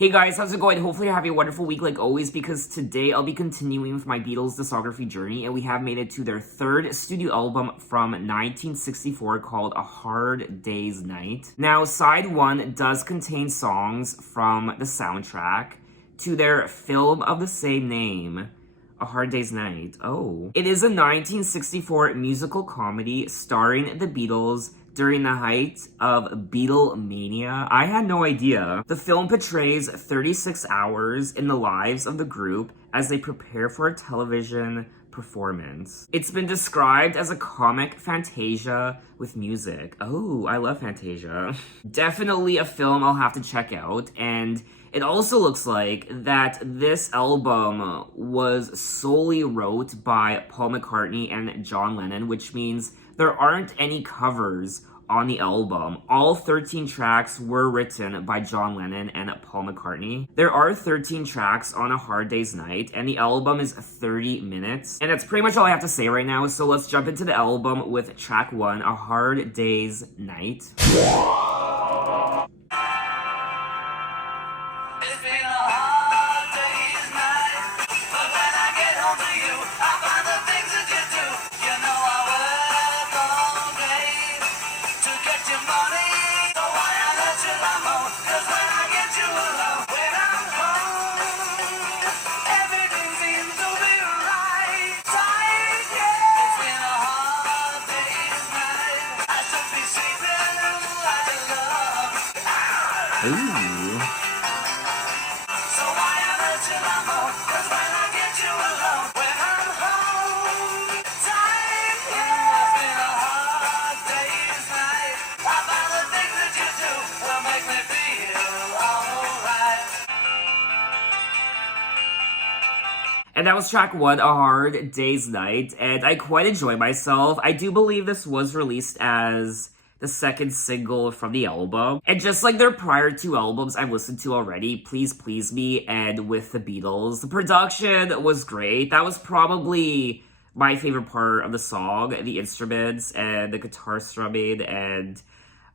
Hey guys, how's it going? Hopefully you're having a wonderful week like always, because today I'll be continuing with my Beatles discography journey, and we have made it to their third studio album from 1964 called A Hard Day's Night. Now, side 1 does contain songs from the soundtrack to their film of the same name, A Hard Day's Night. Oh. It is a 1964 musical comedy starring the Beatles during the height of Beatlemania. I had no idea. The film portrays 36 hours in the lives of the group as they prepare for a television performance. It's been described as a comic fantasia with music. Oh, I love Fantasia. Definitely a film I'll have to check out, and it also looks like that this album was solely wrote by Paul McCartney and John Lennon, which means there aren't any covers on the album. All 13 tracks were written by John Lennon and Paul McCartney. There are 13 tracks on A Hard Day's Night, and the album is 30 minutes. And that's pretty much all I have to say right now, so let's jump into the album with track 1, A Hard Day's Night. Ooh. And that was track 1, A Hard Day's Night, and I quite enjoy myself. I do believe this was released as the second single from the album. And just like their prior 2 albums I've listened to already, Please Please Me and With the Beatles, the production was great. That was probably my favorite part of the song, the instruments and the guitar strumming, and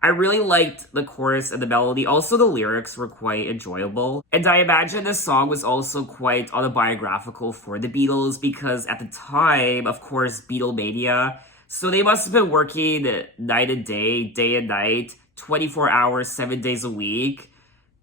I really liked the chorus and the melody. Also, the lyrics were quite enjoyable. And I imagine this song was also quite autobiographical for the Beatles, because at the time, of course, Beatlemania, so they must have been working night and day and night, 24 hours, 7 days a week,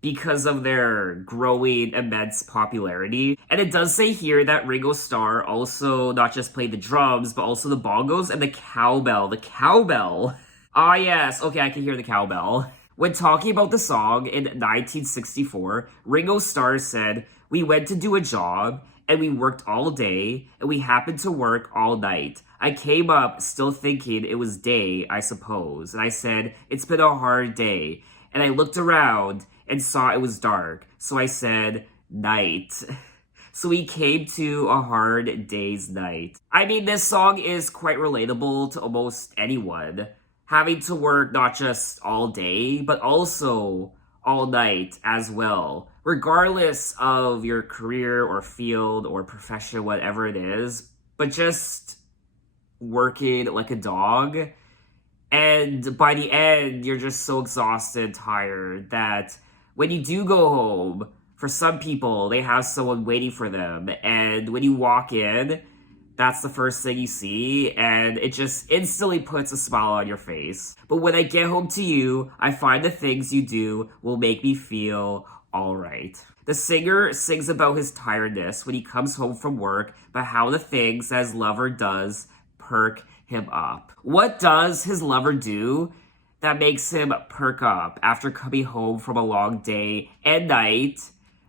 because of their growing immense popularity. And it does say here that Ringo Starr also not just played the drums, but also the bongos and the cowbell. The cowbell! Ah yes, okay, I can hear the cowbell. When talking about the song in 1964, Ringo Starr said, "We went to do a job, and we worked all day, and we happened to work all night. I came up still thinking it was day, I suppose, and I said, it's been a hard day. And I looked around and saw it was dark, so I said, night." So we came to A Hard Day's Night. I mean, this song is quite relatable to almost anyone. Having to work not just all day, but also all night as well. Regardless of your career or field or profession, whatever it is, but just working like a dog. And by the end, you're just so exhausted, tired, that when you do go home, for some people, they have someone waiting for them. And when you walk in, that's the first thing you see, and it just instantly puts a smile on your face. But when I get home to you, I find the things you do will make me feel alright. The singer sings about his tiredness when he comes home from work, but how the things that his lover does perk him up. What does his lover do that makes him perk up after coming home from a long day and night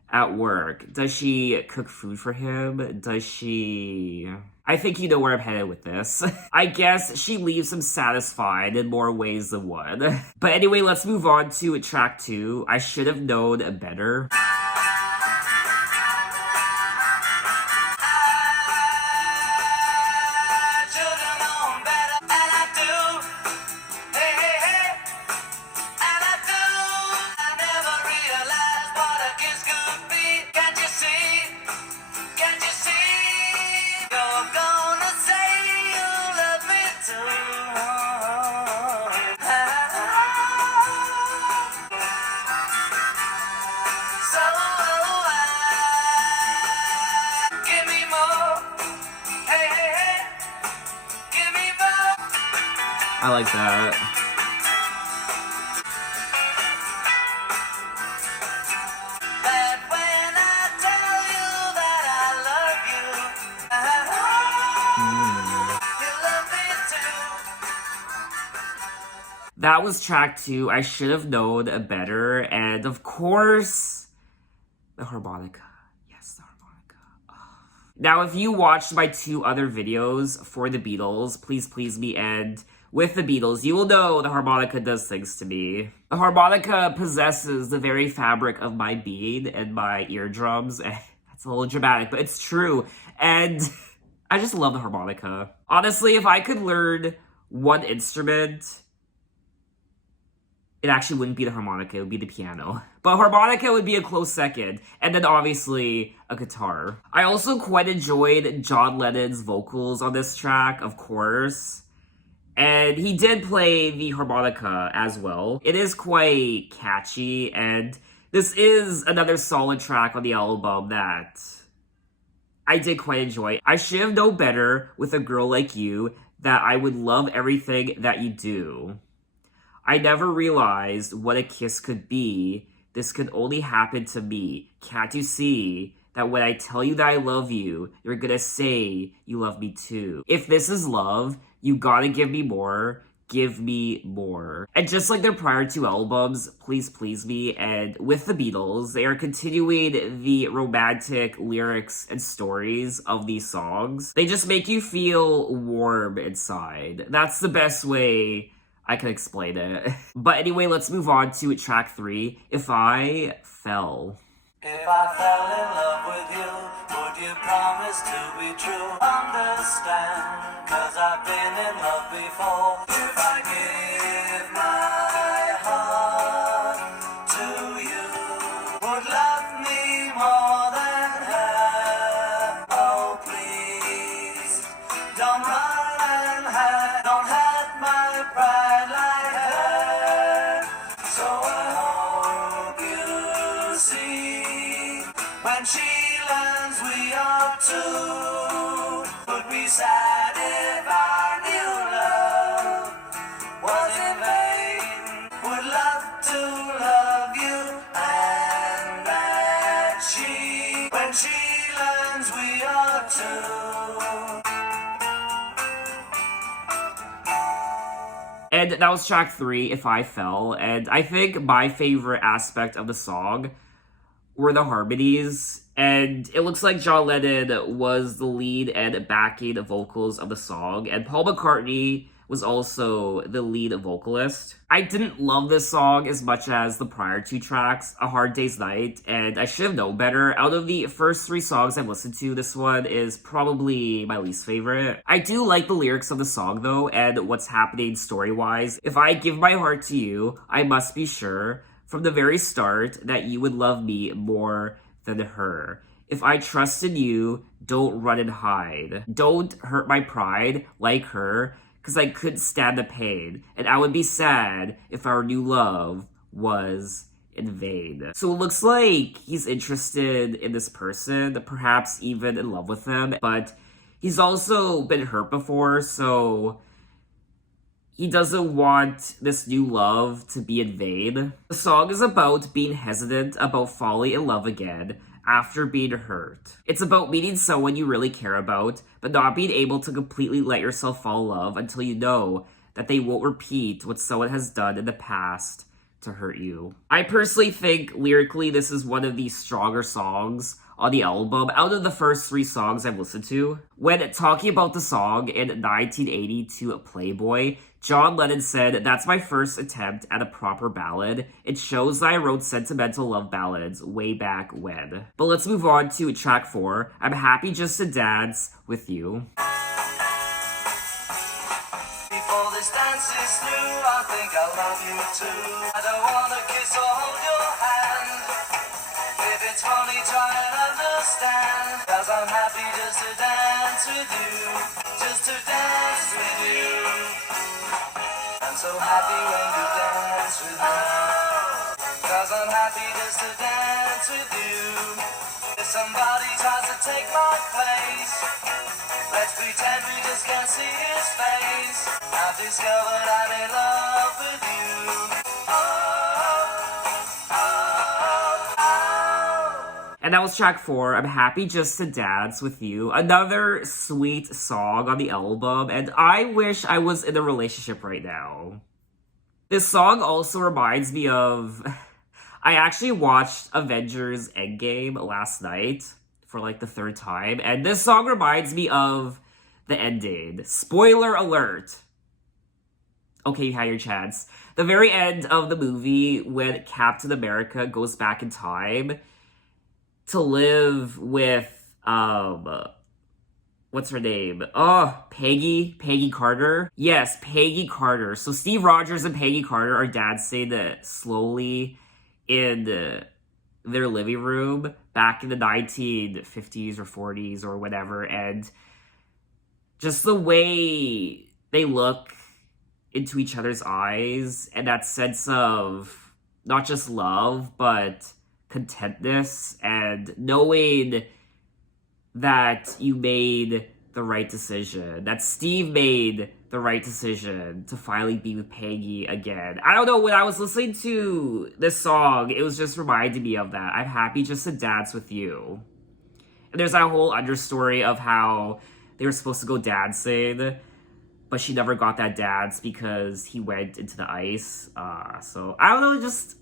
at work? Does she cook food for him? Does she... I think you know where I'm headed with this. I guess she leaves him satisfied in more ways than one. But anyway, let's move on to track 2, I Should Have Known Better. So I like that. That was track 2. I should have known better. And of course, the harmonica. Yes, the harmonica. Now, if you watched my 2 other videos for the Beatles, Please Please Me and with the Beatles, you will know the harmonica does things to me. The harmonica possesses the very fabric of my being and my eardrums. That's a little dramatic, but it's true. And I just love the harmonica. Honestly, if I could learn one instrument, it actually wouldn't be the harmonica, it would be the piano. But harmonica would be a close second, and then obviously a guitar. I also quite enjoyed John Lennon's vocals on this track, of course. And he did play the harmonica as well. It is quite catchy, and this is another solid track on the album that I did quite enjoy. I should have known better with a girl like you that I would love everything that you do. I never realized what a kiss could be. This could only happen to me. Can't you see that when I tell you that I love you, you're gonna say you love me too? If this is love, you gotta give me more. Give me more. And just like their prior 2 albums, Please Please Me and With the Beatles, they are continuing the romantic lyrics and stories of these songs. They just make you feel warm inside. That's the best way I can explain it. But anyway, let's move on to track 3, If I Fell. If I fell in love with you, would you promise to be true? Understand, 'cause I've been in love before. If I give my heart to you, would love me more than her? Oh please, don't run and hide, don't hurt my pride like her. So I hope you see, when she learns we are two, would be sad if our new love was in vain. Would love to love you, and that she, when she learns we are two. And that was track 3, If I Fell. And I think my favorite aspect of the song were the harmonies. And it looks like John Lennon was the lead and backing vocals of the song. And Paul McCartney was also the lead vocalist. I didn't love this song as much as the prior 2 tracks, A Hard Day's Night, and I should have known better. Out of the first 3 songs I've listened to, this one is probably my least favorite. I do like the lyrics of the song though, and what's happening story-wise. If I give my heart to you, I must be sure from the very start that you would love me more than her. If I trust in you, don't run and hide. Don't hurt my pride like her, 'cause I couldn't stand the pain, and I would be sad if our new love was in vain. So it looks like he's interested in this person, perhaps even in love with them, but he's also been hurt before, so he doesn't want this new love to be in vain. The song is about being hesitant about falling in love again after being hurt. It's about meeting someone you really care about, but not being able to completely let yourself fall in love until you know that they won't repeat what someone has done in the past to hurt you. I personally think lyrically this is one of the stronger songs on the album out of the first 3 songs I've listened to. When talking about the song in 1980 to Playboy, John Lennon said, "That's my first attempt at a proper ballad. It shows that I wrote sentimental love ballads way back when." But let's move on to track 4, I'm Happy Just to Dance with You. Before this dance is through, I think I love you too. I don't wanna kiss or hold your hand. If it's funny, try and understand. 'Cause I'm happy just to dance with you. Just to dance with you. I'm so happy when you dance with me. 'Cause I'm happy just to dance with you. If somebody tries to take my place, let's be pretend we just can't see his face. I've discovered I'm in love with you. And that was track 4, I'm Happy Just to Dance with You. Another sweet song on the album, and I wish I was in a relationship right now. This song also reminds me of... I actually watched Avengers Endgame last night for like the 3rd time, and this song reminds me of the ending. Spoiler alert! Okay, you had your chance. The very end of the movie, when Captain America goes back in time to live with, what's her name? Oh, Peggy Carter? Yes, Peggy Carter. So Steve Rogers and Peggy Carter are dancing slowly in their living room back in the 1950s or 40s or whatever, and just the way they look into each other's eyes and that sense of not just love but contentness and knowing that you made the right decision, that Steve made the right decision to finally be with Peggy again. I don't know, when I was listening to this song, it was just reminding me of that. I'm happy just to dance with you. And there's that whole understory of how they were supposed to go dancing, but she never got that dance because he went into the ice. So, I don't know, just...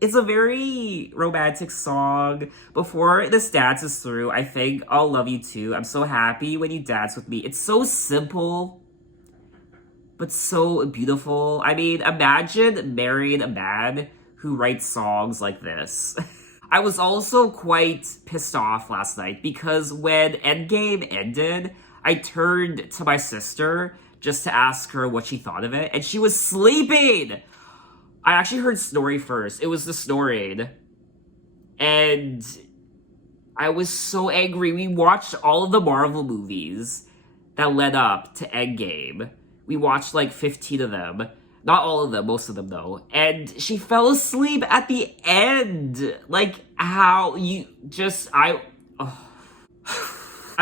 It's a very romantic song. Before this dance is through, I think I'll love you too. I'm so happy when you dance with me. It's so simple, but so beautiful. I mean, imagine marrying a man who writes songs like this. I was also quite pissed off last night because when Endgame ended, I turned to my sister just to ask her what she thought of it, and she was sleeping! I actually heard snoring first. It was the snoring. And I was so angry. We watched all of the Marvel movies that led up to Endgame. We watched like 15 of them. Not all of them, most of them though. And she fell asleep at the end. Like, how you just... I'm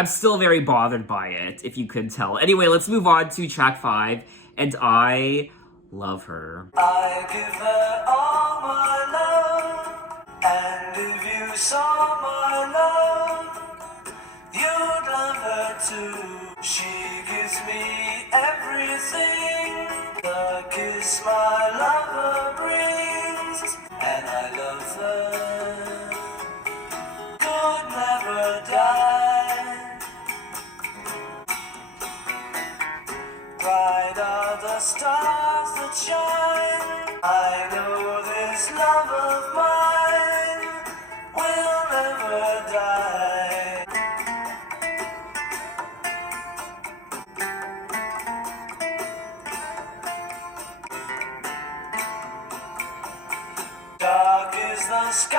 still very bothered by it, if you could tell. Anyway, let's move on to track 5. And I love her. I give her all my love, and if you saw my love, you'd love her too. She gives me everything, the kiss my lover brings, and I love her, could never die. Bright are the stars that shine. I know this love of mine will never die. Dark is the sky,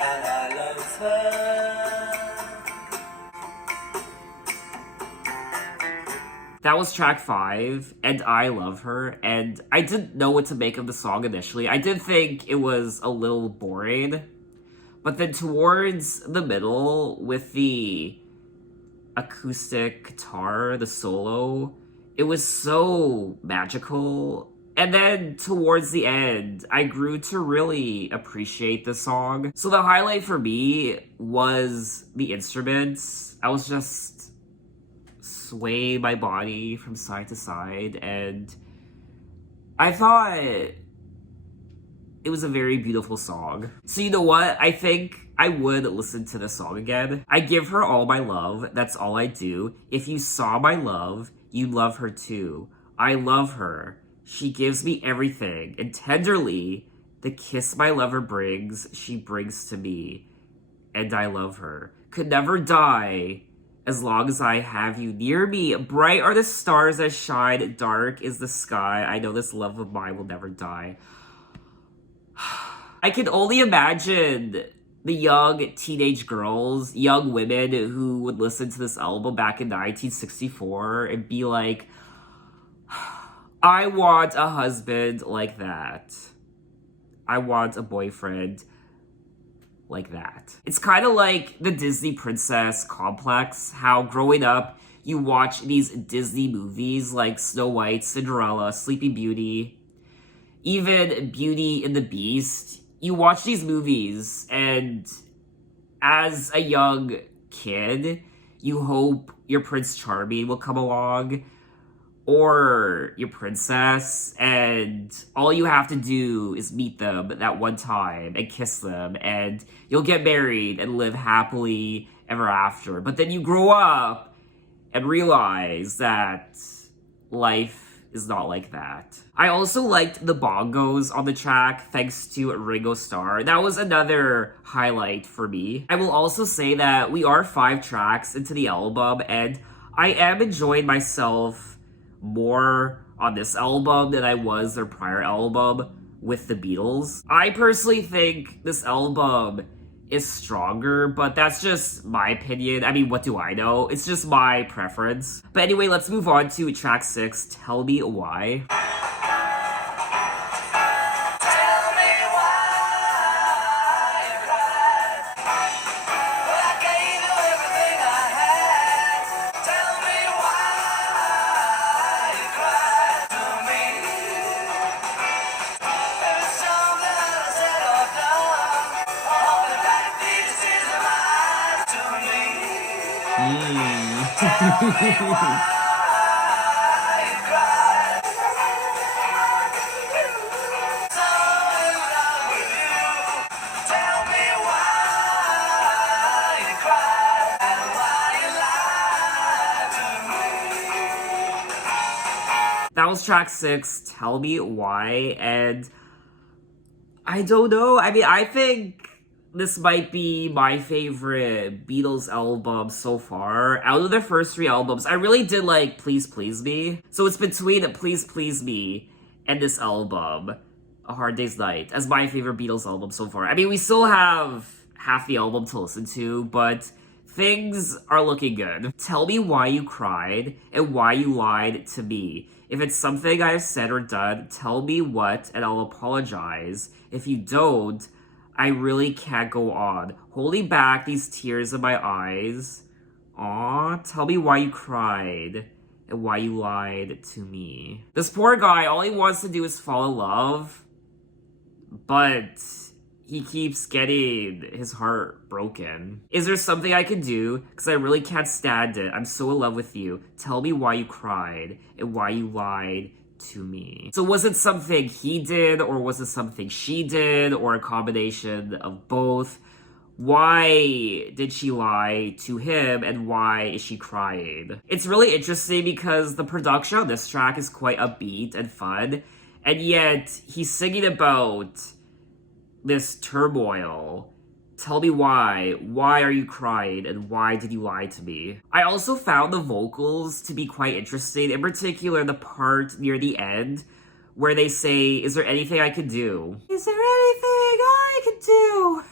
and I love her. That was track 5, and I love her, and I didn't know what to make of the song initially. I did think it was a little boring, but then towards the middle, with the acoustic guitar, the solo, it was so magical. And then towards the end, I grew to really appreciate the song. So the highlight for me was the instruments. I was just sway my body from side to side, and I thought it was a very beautiful song. So you know what? I think I would listen to this song again. I give her all my love, that's all I do. If you saw my love, you love her too. I love her. She gives me everything, and tenderly, the kiss my lover brings, she brings to me. And I love her. Could never die as long as I have you near me. Bright are the stars that shine, dark is the sky. I know this love of mine will never die. I can only imagine the young teenage girls, young women who would listen to this album back in 1964 and be like, I want a husband like that. I want a boyfriend like that. It's kind of like the Disney princess complex, how growing up, you watch these Disney movies like Snow White, Cinderella, Sleeping Beauty, even Beauty and the Beast. You watch these movies, and as a young kid, you hope your Prince Charming will come along, or your princess, and all you have to do is meet them that one time and kiss them, and you'll get married and live happily ever after. But then you grow up and realize that life is not like that. I also liked the bongos on the track thanks to Ringo Starr. That was another highlight for me. I will also say that we are 5 tracks into the album, and I am enjoying myself more on this album than I was their prior album with the Beatles. I personally think this album is stronger, but that's just my opinion. I mean, what do I know? It's just my preference. But anyway, let's move on to track 6, Tell Me Why. Tell me why you cried. Well, I gave you everything I had. Tell me why you cried to me. There's something that I said or done, holding back these tears of mine to me. Tell me why you cried. So in love with you. Tell me why you cried and why you lied to me. That was track 6, Tell Me Why, and I don't know. I mean, I think this might be my favorite Beatles album so far. Out of the first 3 albums, I really did like Please Please Me. So it's between Please Please Me and this album, A Hard Day's Night, as my favorite Beatles album so far. I mean, we still have half the album to listen to, but things are looking good. Tell me why you cried and why you lied to me. If it's something I've said or done, tell me what and I'll apologize. If you don't, I really can't go on. Holding back these tears in my eyes. Aw, tell me why you cried and why you lied to me. This poor guy, all he wants to do is fall in love, but he keeps getting his heart broken. Is there something I could do? Because I really can't stand it. I'm so in love with you. Tell me why you cried and why you lied to me. So was it something he did, or was it something she did, or a combination of both? Why did she lie to him, and why is she crying? It's really interesting because the production on this track is quite upbeat and fun, and yet he's singing about this turmoil. Tell me why. Why are you crying, and why did you lie to me? I also found the vocals to be quite interesting, in particular the part near the end where they say, is there anything I could do? Is there anything I could do?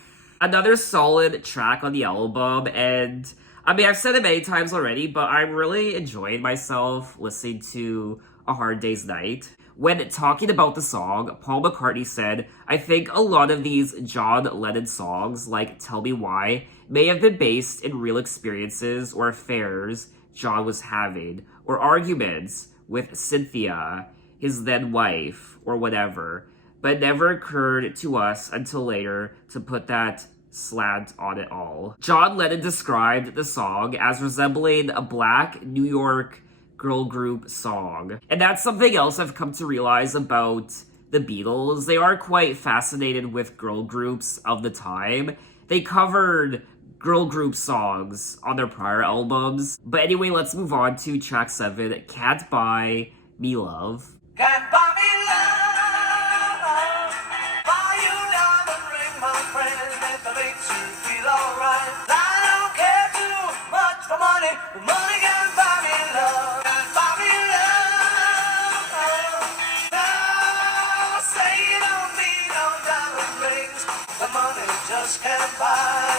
Another solid track on the album, and I mean, I've said it many times already, but I'm really enjoying myself listening to A Hard Day's Night. When talking about the song, Paul McCartney said, I think a lot of these John Lennon songs, like Tell Me Why, may have been based in real experiences or affairs John was having, or arguments with Cynthia, his then wife, or whatever, but it never occurred to us until later to put that slant on it all. John Lennon described the song as resembling a black New York girl group song. And that's something else I've come to realize about the Beatles. They are quite fascinated with girl groups of the time. They covered girl group songs on their prior albums. But anyway, let's move on to track 7, Can't Buy Me Love. Can't buy me love. Buy you diamond ring, my friend, if it makes you feel alright. I don't care too much for money. Money can't buy me love. Can't buy me love. No, say you don't need no diamond rings. The money just can't buy.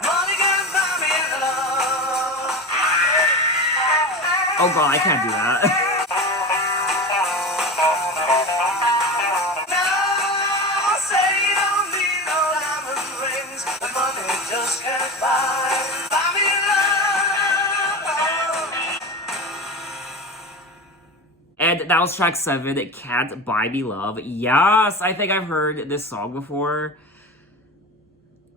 Money can't buy me love. Oh god, I can't do that. The money just can't buy me love. And that was track 7, Can't Buy Me Love. Yes, I think I've heard this song before.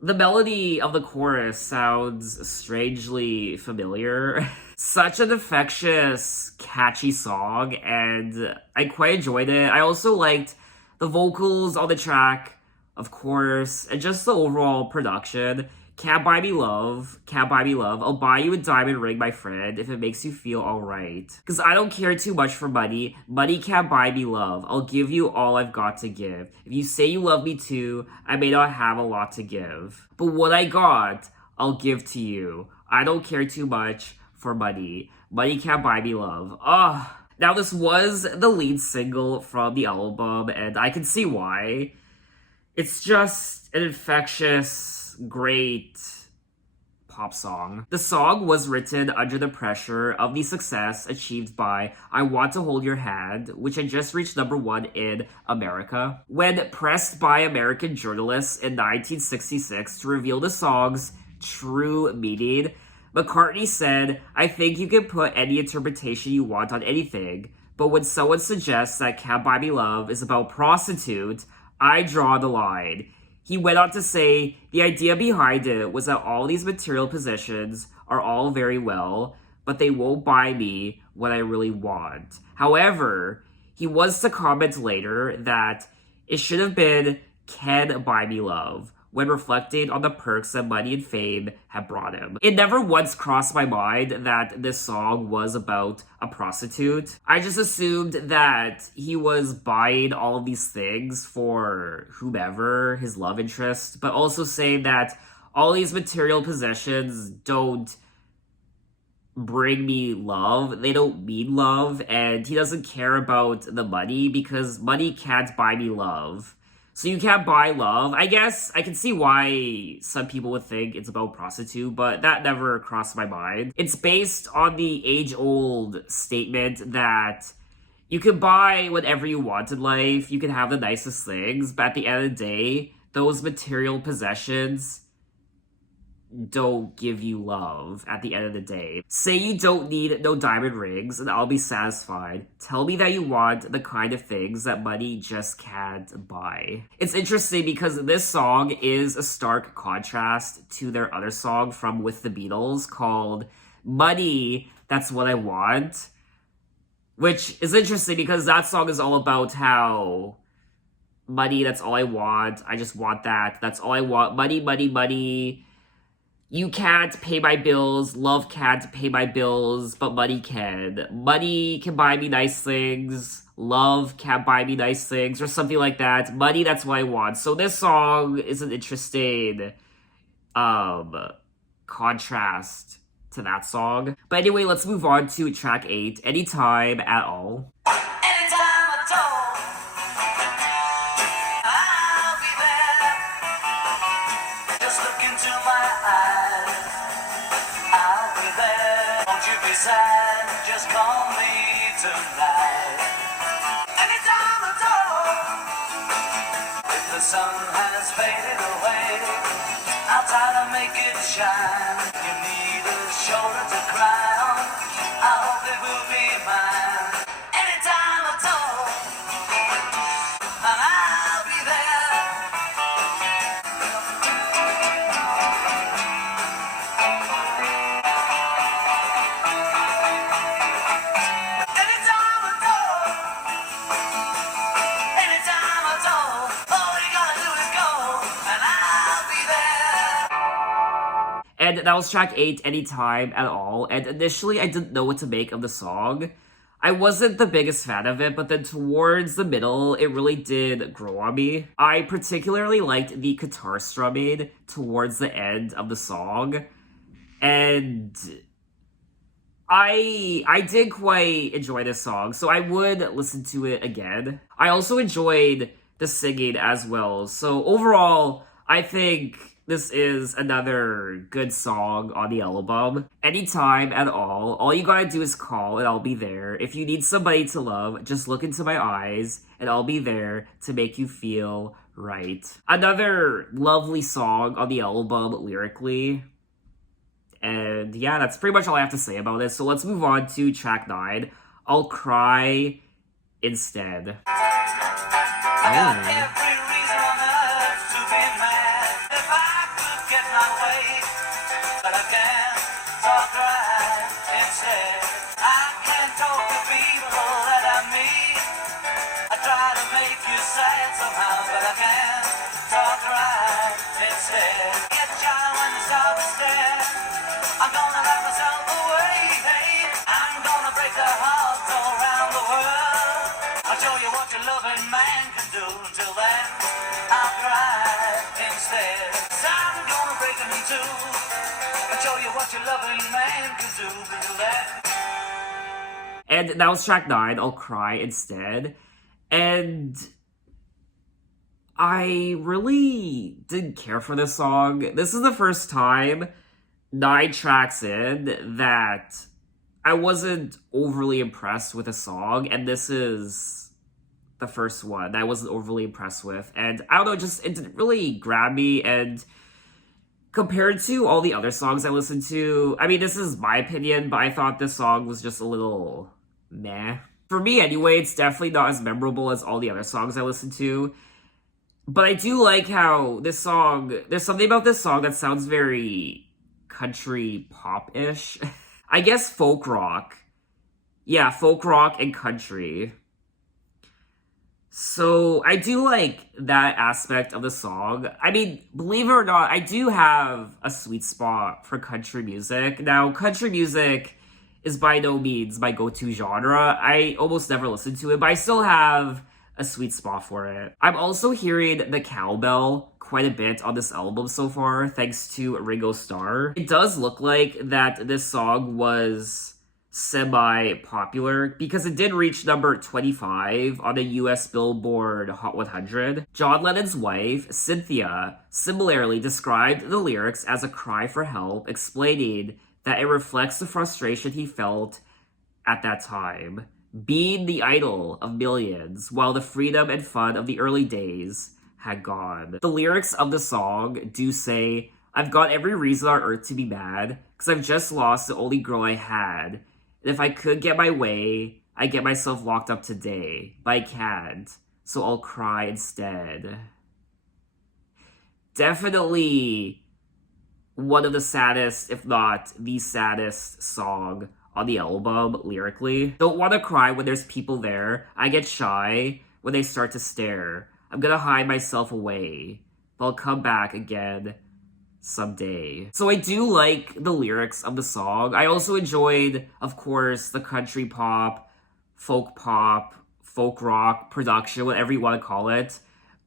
The melody of the chorus sounds strangely familiar. Such an infectious, catchy song, and I quite enjoyed it. I also liked the vocals on the track, of course, and just the overall production. Can't buy me love, can't buy me love. I'll buy you a diamond ring, my friend, if it makes you feel alright. Cause I don't care too much for money. Money can't buy me love. I'll give you all I've got to give. If you say you love me too, I may not have a lot to give. But what I got, I'll give to you. I don't care too much for money. Money can't buy me love. Ugh. Now this was the lead single from the album, and I can see why. It's just an infectious, great pop song. The song was written under the pressure of the success achieved by I Want to Hold Your Hand, which had just reached #1 in America. When pressed by American journalists in 1966 to reveal the song's true meaning, McCartney said, I think you can put any interpretation you want on anything, but when someone suggests that Can't Buy Me Love is about prostitute, I draw the line. He went on to say, the idea behind it was that all these material possessions are all very well, but they won't buy me what I really want. However, he was to comment later that it should have been Can Buy Me Love, when reflecting on the perks that money and fame had brought him. It never once crossed my mind that this song was about a prostitute. I just assumed that he was buying all of these things for whomever, his love interest, but also saying that all these material possessions don't bring me love, they don't mean love, and he doesn't care about the money because money can't buy me love. So you can't buy love. I guess I can see why some people would think it's about prostitute, but that never crossed my mind. It's based on the age-old statement that you can buy whatever you want in life, you can have the nicest things, but at the end of the day, those material possessions don't give you love at the end of the day. Say you don't need no diamond rings and I'll be satisfied. Tell me that you want the kind of things that money just can't buy. It's interesting because this song is a stark contrast to their other song from with the Beatles called Money, That's What I Want, which is interesting because that song is all about how money, that's all I want. I just want that. That's all I want. Money, money, money. You can't pay my bills, love can't pay my bills, but money can. Money can buy me nice things, love can't buy me nice things, or something like that. Money, that's what I want. So this song is an interesting contrast to that song. But anyway, let's move on to track 8, Anytime at All. Anytime at all, I'll be there. Just look into my eyes, I'll be there. Won't you be sad? Just call me tonight. Anytime at all. If the sun has faded away, I'll try to make it shine. You need a shoulder to cry on, I hope it will be mine. Anytime at all, and I'll be there. Anytime at all, anytime at all. All you gotta do is go, and I'll be there. And that was track 8, Anytime at All. And initially, I didn't know what to make of the song. I wasn't the biggest fan of it, but then towards the middle, it really did grow on me. I particularly liked the guitar strumming towards the end of the song. And I did quite enjoy this song, so I would listen to it again. I also enjoyed the singing as well. So overall, I think this is another good song on the album. Anytime at all you gotta do is call and I'll be there. If you need somebody to love, just look into my eyes and I'll be there to make you feel Right. Another lovely song on the album lyrically. And yeah, that's pretty much all I have to say about it. So let's move on to track 9. I'll Cry Instead. I got every reason on earth to be mad if I could get my way, but I can't talk right instead. I can't talk to people that I meet. I try to make you sad somehow, but I can't talk right instead. Get shy when the stars are stare. I'm gonna let myself away. Hey, I'm gonna break the hearts all around the world. I'll show you what your loving man can do. Until then, I'll cry instead. So I'm gonna break them in two. I'll show you what your loving man can do. Until then. And that was track 9, I'll Cry Instead. And I really didn't care for this song. This is the first time 9 tracks in that I wasn't overly impressed with a song, and this is the first one that I wasn't overly impressed with. And I don't know, just it didn't really grab me, and compared to all the other songs I listened to, I mean, this is my opinion, but I thought this song was just a little meh. For me anyway, it's definitely not as memorable as all the other songs I listened to. But I do like how this song, there's something about this song that sounds very country pop-ish. I guess folk rock. Yeah, folk rock and country. So I do like that aspect of the song. I mean, believe it or not, I do have a sweet spot for country music. Now, country music is by no means my go-to genre. I almost never listen to it, but I still have a sweet spot for it. I'm also hearing the cowbell quite a bit on this album so far, thanks to Ringo Starr. It does look like that this song was semi-popular because it did reach number 25 on the US Billboard Hot 100. John Lennon's wife, Cynthia, similarly described the lyrics as a cry for help, explaining that it reflects the frustration he felt at that time, being the idol of millions while the freedom and fun of the early days had gone. The lyrics of the song do say, "I've got every reason on earth to be mad, because I've just lost the only girl I had. And if I could get my way, I'd get myself locked up today. But I can't, so I'll cry instead." Definitely one of the saddest, if not the saddest song on the album, lyrically. Don't want to cry when there's people there. I get shy when they start to stare. I'm gonna hide myself away, but I'll come back again someday. So I do like the lyrics of the song. I also enjoyed, of course, the country pop, folk rock production, whatever you want to call it.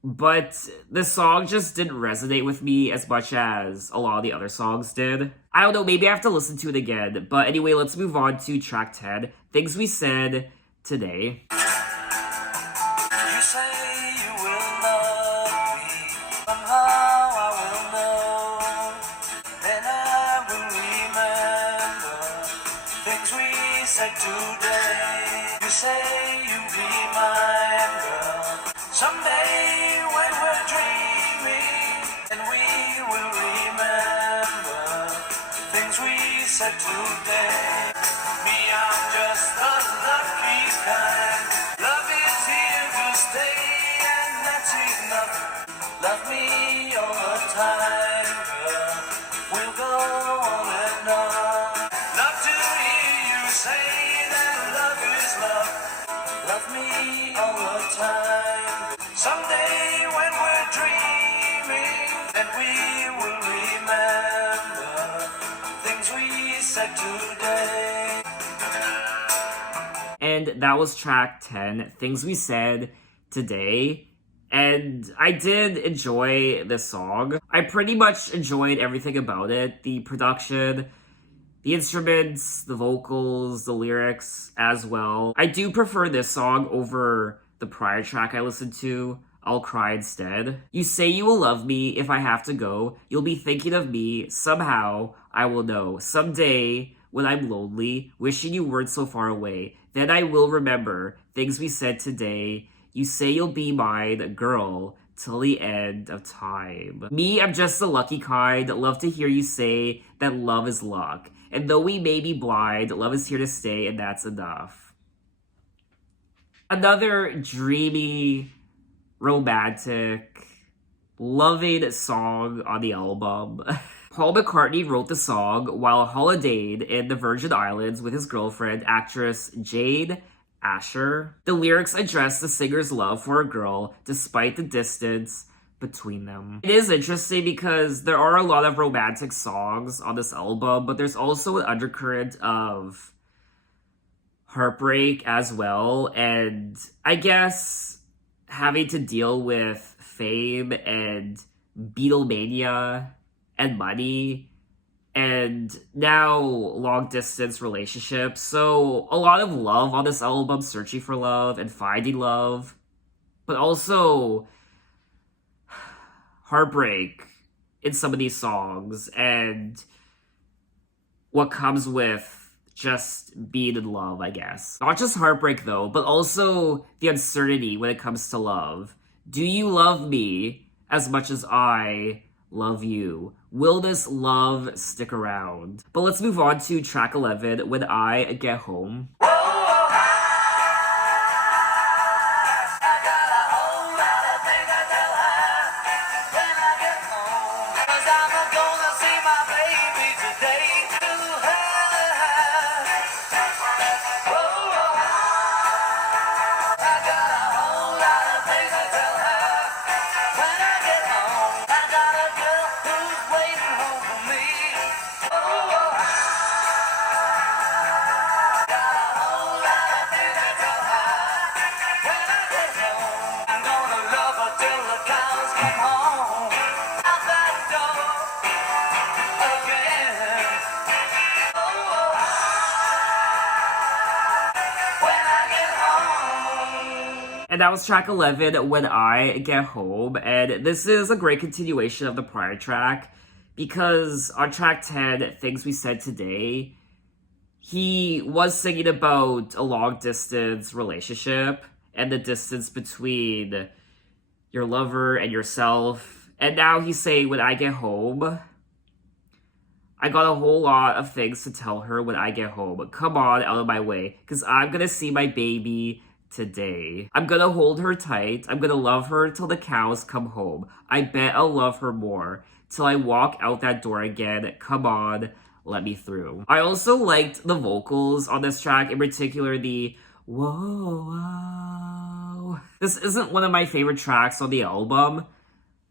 But the song just didn't resonate with me as much as a lot of the other songs did. I don't know, maybe I have to listen to it again. But anyway, let's move on to track 10, Things We Said Today. You say you will love me, somehow I will know, then I will remember things we said today. You say you'll be mine, girl, someday when we're dreaming, and we will remember things we said today. Me, I'm just the lucky kind. Love is here to stay, and that's enough. Love me all the time, girl. We'll go on and on. Love to hear you say that love is love. Love me all the time. Someday when we're dreaming, and we will remember things we said today. And that was track 10, Things We Said Today. And I did enjoy this song. I pretty much enjoyed everything about it. The production, the instruments, the vocals, the lyrics as well. I do prefer this song over the prior track I listened to, I'll Cry Instead. You say you will love me if I have to go. You'll be thinking of me. Somehow I will know. Someday when I'm lonely, wishing you weren't so far away, then I will remember things we said today. You say you'll be mine, girl, till the end of time. Me, I'm just the lucky kind. Love to hear you say that love is luck. And though we may be blind, love is here to stay, and that's enough. Another dreamy, romantic, loving song on the album. Paul McCartney wrote the song while holidayed in the Virgin Islands with his girlfriend, actress Jade Asher. The lyrics address the singer's love for a girl despite the distance between them. It is interesting because there are a lot of romantic songs on this album, but there's also an undercurrent of heartbreak as well, and I guess having to deal with fame and Beatlemania and money and now long distance relationships. So a lot of love on this album, searching for love and finding love, but also heartbreak in some of these songs and what comes with just being in love, I guess. Not just heartbreak though, but also the uncertainty when it comes to love. Do you love me as much as I love you? Will this love stick around? But let's move on to track 11, When I Get Home. And that was track 11, When I Get Home. And this is a great continuation of the prior track because on track 10, Things We Said Today, he was singing about a long distance relationship and the distance between your lover and yourself. And now he's saying, When I get home, I got a whole lot of things to tell her when I get home. Come on, out of my way, because I'm gonna see my baby today. I'm gonna hold her tight. I'm gonna love her till the cows come home. I bet I'll love her more till I walk out that door again. Come on, let me through. I also liked the vocals on this track, in particular the whoa, whoa. This isn't one of my favorite tracks on the album.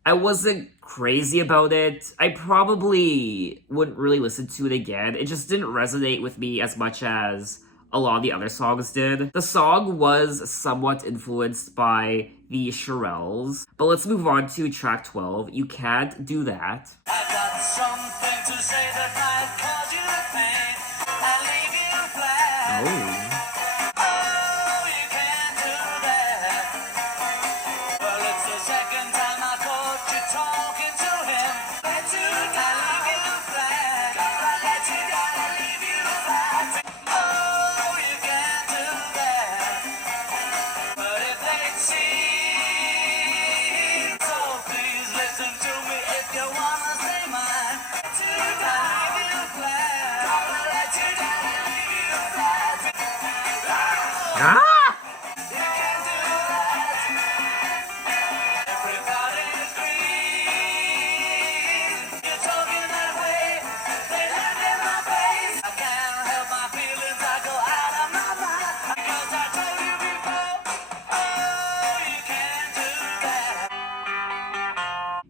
I wasn't crazy about it. I probably wouldn't really listen to it again. It just didn't resonate with me as much as a lot of the other songs did. The song was somewhat influenced by the Shirelles. But let's move on to track 12, You Can't Do That. I got something to say that might cause you pain. I leave you flat. Oh, you can't do that. Well, it's the second time I caught you talking to him. Let you down, leave you flat. Gotta let you down and leave you flat. Oh, you can't do that. But if they'd seen, so please listen to me if you wanna say mine. Let you down, leave you flat. Gotta let you down and leave you flat. Ah! You can't do that. Everybody's green. You're talking that way. They laugh in my face. I can't help my feelings. I go out of my mind. Because I told you before. Oh, you can't do that.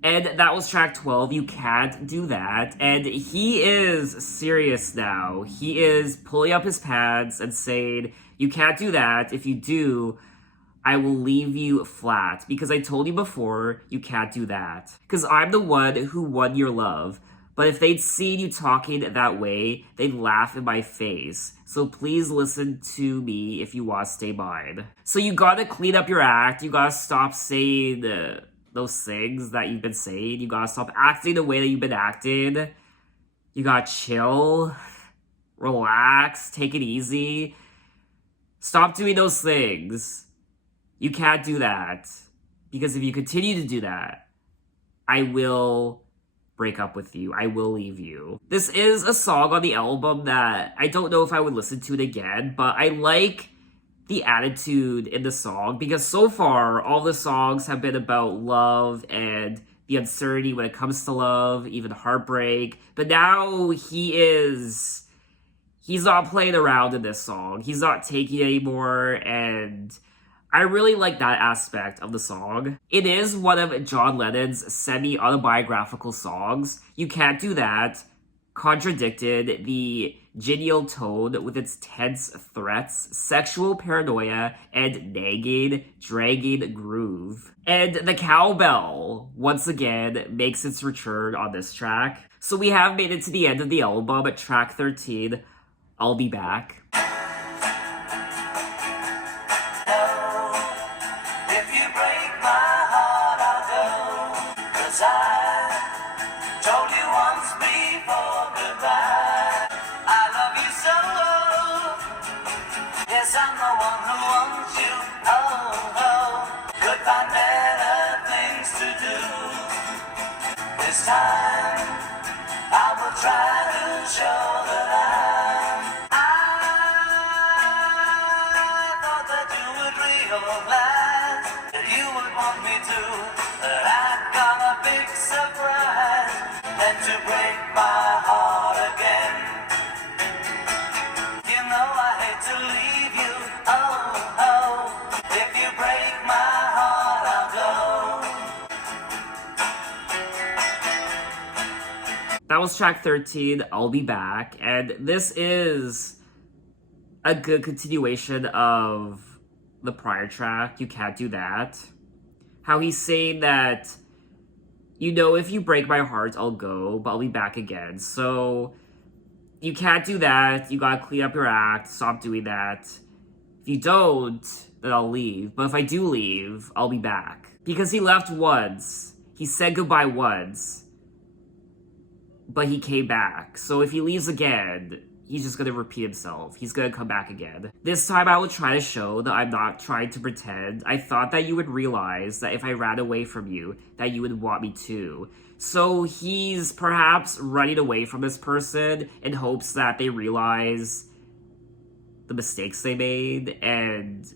And that was track 12, You Can't Do That. And he is serious now. He is pulling up his pants and saying, You can't do that. If you do, I will leave you flat. Because I told you before, you can't do that. Because I'm the one who won your love. But if they'd seen you talking that way, they'd laugh in my face. So please listen to me if you want to stay mine. So you gotta clean up your act. You gotta stop saying those things that you've been saying. You gotta stop acting the way that you've been acting. You gotta chill, relax, take it easy. Stop doing those things. You can't do that. Because if you continue to do that, I will break up with you. I will leave you. This is a song on the album that I don't know if I would listen to it again, but I like the attitude in the song because so far all the songs have been about love and the uncertainty when it comes to love, even heartbreak. But now he's not playing around in this song. He's not taking it anymore, and I really like that aspect of the song. It is one of John Lennon's semi-autobiographical songs. You Can't Do That contradicted the genial tone with its tense threats, sexual paranoia, and nagging, dragging groove. And the cowbell, once again, makes its return on this track. So we have made it to the end of the album at track 13, I'll Be Back. If you break my heart, I'll go. 'Cause I told you once before goodbye. I love you so. Yes, I'm the one who wants you. Oh, oh. Could find better things to do. This time, I will try to show that I thought that you would realize that you would want me to. That I've got a big surprise. And to break my heart again. You know I hate to leave you. Oh, oh. If you break my heart, I'll go. That was track 13, I'll Be Back, and this is a good continuation of the prior track, You Can't Do That. How he's saying that, you know, if you break my heart, I'll go, but I'll be back again. So, you can't do that, you gotta clean up your act, stop doing that. If you don't, then I'll leave. But if I do leave, I'll be back. Because he left once, he said goodbye once, but he came back. So if he leaves again, he's just gonna repeat himself. He's gonna come back again. This time I will try to show that I'm not trying to pretend. I thought that you would realize that if I ran away from you, that you would want me to. So he's perhaps running away from this person in hopes that they realize the mistakes they made and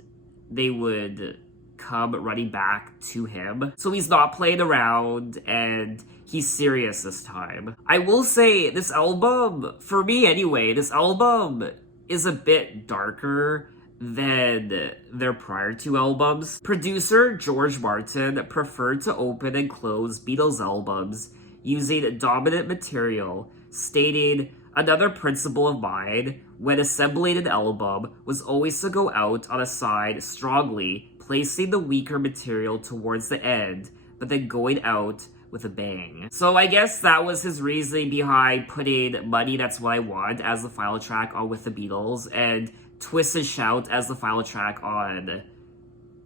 they would come running back to him. So he's not playing around and he's serious this time. I will say this album, for me anyway, this album is a bit darker than their prior two albums. Producer George Martin preferred to open and close Beatles albums using dominant material, stating, "Another principle of mine when assembling an album was always to go out on a side strongly, placing the weaker material towards the end, but then going out with a bang." So I guess that was his reasoning behind putting Money That's What I Want as the final track on With the Beatles and Twist and Shout as the final track on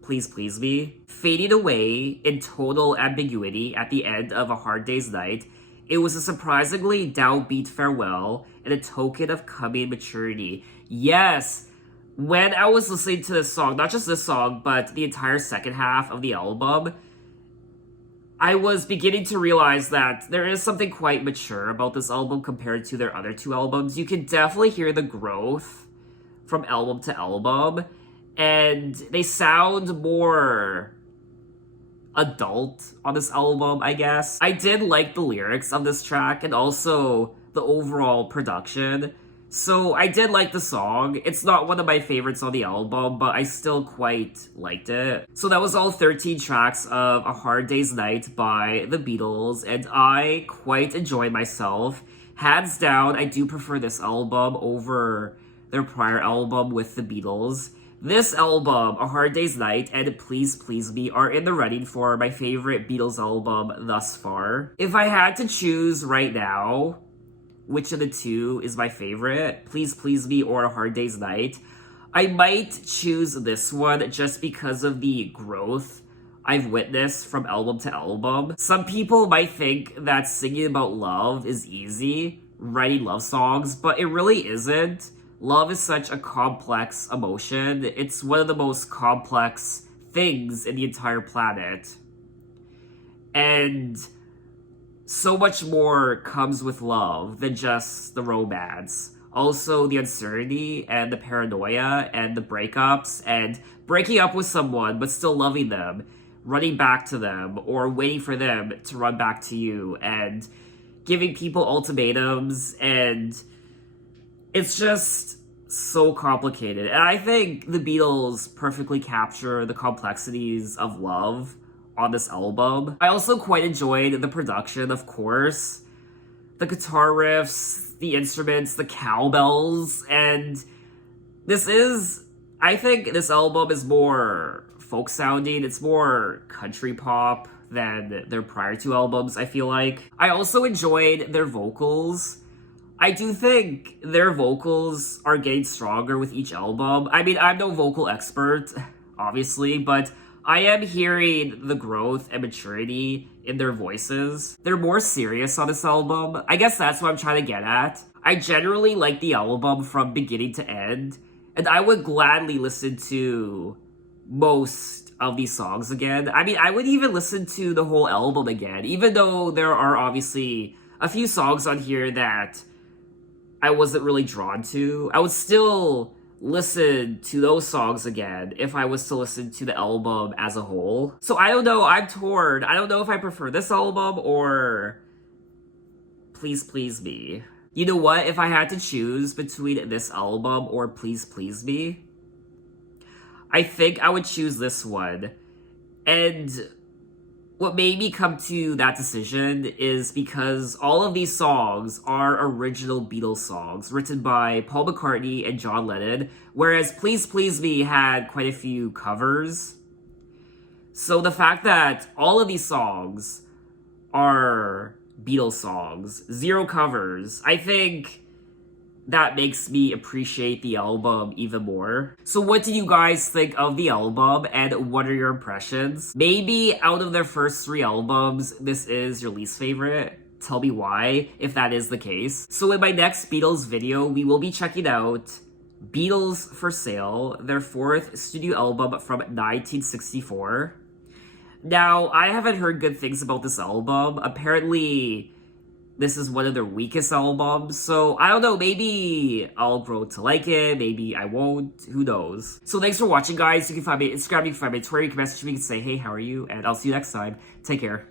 Please Please Me. Fading away in total ambiguity at the end of A Hard Day's Night, it was a surprisingly downbeat farewell and a token of coming maturity. Yes, when I was listening to this song, not just this song, but the entire second half of the album, I was beginning to realize that there is something quite mature about this album compared to their other two albums. You can definitely hear the growth from album to album, and they sound more adult on this album, I guess. I did like the lyrics of this track and also the overall production. So I did like the song. It's not one of my favorites on the album, but I still quite liked it. So that was all 13 tracks of A Hard Day's Night by the Beatles, and I quite enjoyed myself. Hands down, I do prefer this album over their prior album with the Beatles. This album, A Hard Day's Night, and Please Please Me are in the running for my favorite Beatles album thus far. If I had to choose right now which of the two is my favorite, Please Please Me or A Hard Day's Night, I might choose this one just because of the growth I've witnessed from album to album. Some people might think that singing about love is easy, writing love songs, but it really isn't. Love is such a complex emotion. It's one of the most complex things in the entire planet. And so much more comes with love than just the romance. Also, the uncertainty and the paranoia and the breakups and breaking up with someone but still loving them, running back to them or waiting for them to run back to you, and giving people ultimatums, and it's just so complicated. And I think the Beatles perfectly capture the complexities of love on this album. I also quite enjoyed the production, of course. The guitar riffs, the instruments, the cowbells, and I think this album is more folk sounding. It's more country pop than their prior two albums, I feel like. I also enjoyed their vocals. I do think their vocals are getting stronger with each album. I mean, I'm no vocal expert, obviously, but I am hearing the growth and maturity in their voices. They're more serious on this album. I guess that's what I'm trying to get at. I generally like the album from beginning to end, and I would gladly listen to most of these songs again. I mean, I would even listen to the whole album again, even though there are obviously a few songs on here that I wasn't really drawn to. I would still listen to those songs again if I was to listen to the album as a whole. So I don't know, I'm torn. I don't know if I prefer this album or Please Please Me. You know what? If I had to choose between this album or Please Please Me, I think I would choose this one. And what made me come to that decision is because all of these songs are original Beatles songs written by Paul McCartney and John Lennon, whereas Please Please Me had quite a few covers. So the fact that all of these songs are Beatles songs, 0 covers, I think that makes me appreciate the album even more. So what do you guys think of the album, and what are your impressions? Maybe out of their first 3 albums, this is your least favorite. Tell me why, if that is the case. So in my next Beatles video, we will be checking out Beatles for Sale, their 4th studio album from 1964. Now, I haven't heard good things about this album. Apparently, this is one of their weakest albums, so I don't know, maybe I'll grow to like it, maybe I won't, who knows. So thanks for watching, guys. You can find me on Instagram, you can find me on Twitter, you can message me, you can say, hey, how are you? And I'll see you next time. Take care.